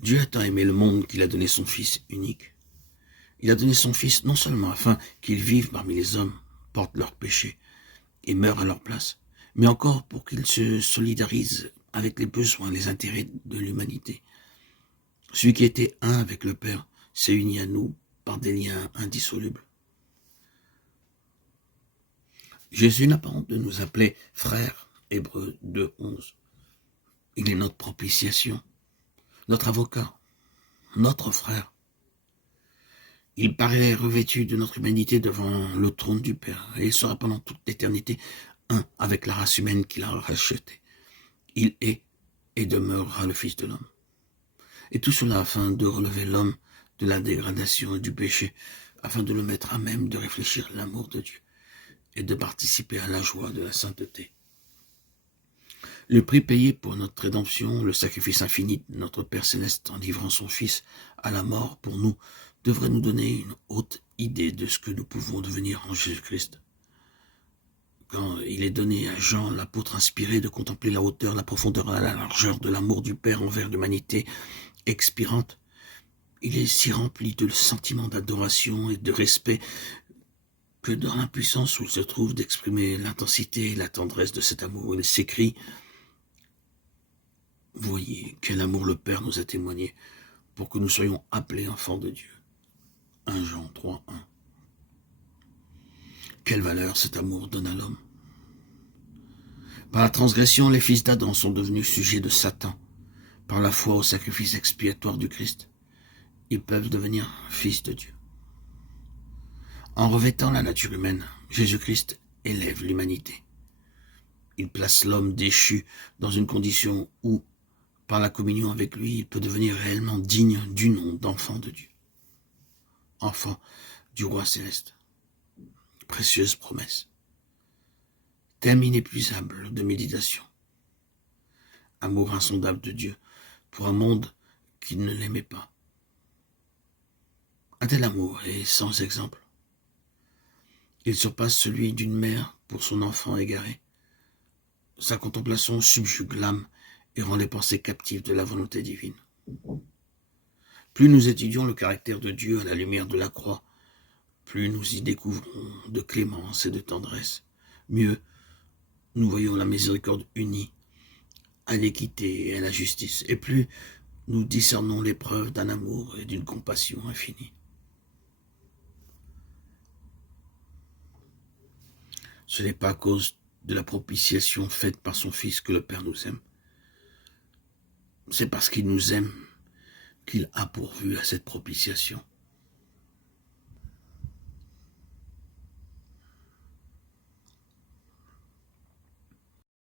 Dieu a tant aimé le monde qu'il a donné son Fils unique. Il a donné son Fils non seulement afin qu'il vive parmi les hommes, porte leurs péchés et meure à leur place, mais encore pour qu'il se solidarise avec les besoins, les intérêts de l'humanité. Celui qui était un avec le Père s'est uni à nous par des liens indissolubles. Jésus n'a pas honte de nous appeler frères, Hébreux 2:11. Il est notre propitiation, notre avocat, notre frère. Il paraît revêtu de notre humanité devant le trône du Père, et il sera pendant toute l'éternité un avec la race humaine qu'il a rachetée. Il est et demeurera le Fils de l'homme. Et tout cela afin de relever l'homme de la dégradation et du péché, afin de le mettre à même de réfléchir à l'amour de Dieu et de participer à la joie de la sainteté. Le prix payé pour notre rédemption, le sacrifice infini de notre Père Céleste en livrant son Fils à la mort pour nous, devrait nous donner une haute idée de ce que nous pouvons devenir en Jésus-Christ. Quand il est donné à Jean, l'apôtre inspiré, de contempler la hauteur, la profondeur et la largeur de l'amour du Père envers l'humanité expirante, il est si rempli de sentiments d'adoration et de respect que dans l'impuissance où il se trouve d'exprimer l'intensité et la tendresse de cet amour, il s'écrie « Voyez quel amour le Père nous a témoigné pour que nous soyons appelés enfants de Dieu. » 1 Jean 3:1. Quelle valeur cet amour donne à l'homme. Par la transgression, les fils d'Adam sont devenus sujets de Satan. Par la foi au sacrifice expiatoire du Christ, ils peuvent devenir fils de Dieu. En revêtant la nature humaine, Jésus-Christ élève l'humanité. Il place l'homme déchu dans une condition où, par la communion avec lui, il peut devenir réellement digne du nom d'enfant de Dieu. Enfant du roi céleste. Précieuse promesse. Thème inépuisable de méditation. Amour insondable de Dieu pour un monde qui ne l'aimait pas. Un tel amour est sans exemple. Il surpasse celui d'une mère pour son enfant égaré. Sa contemplation subjugue l'âme et rend les pensées captives de la volonté divine. Plus nous étudions le caractère de Dieu à la lumière de la croix, plus nous y découvrons de clémence et de tendresse. Mieux, nous voyons la miséricorde unie à l'équité et à la justice, et plus nous discernons les preuves d'un amour et d'une compassion infinie. Ce n'est pas à cause de la propitiation faite par son Fils que le Père nous aime. C'est parce qu'il nous aime qu'il a pourvu à cette propitiation.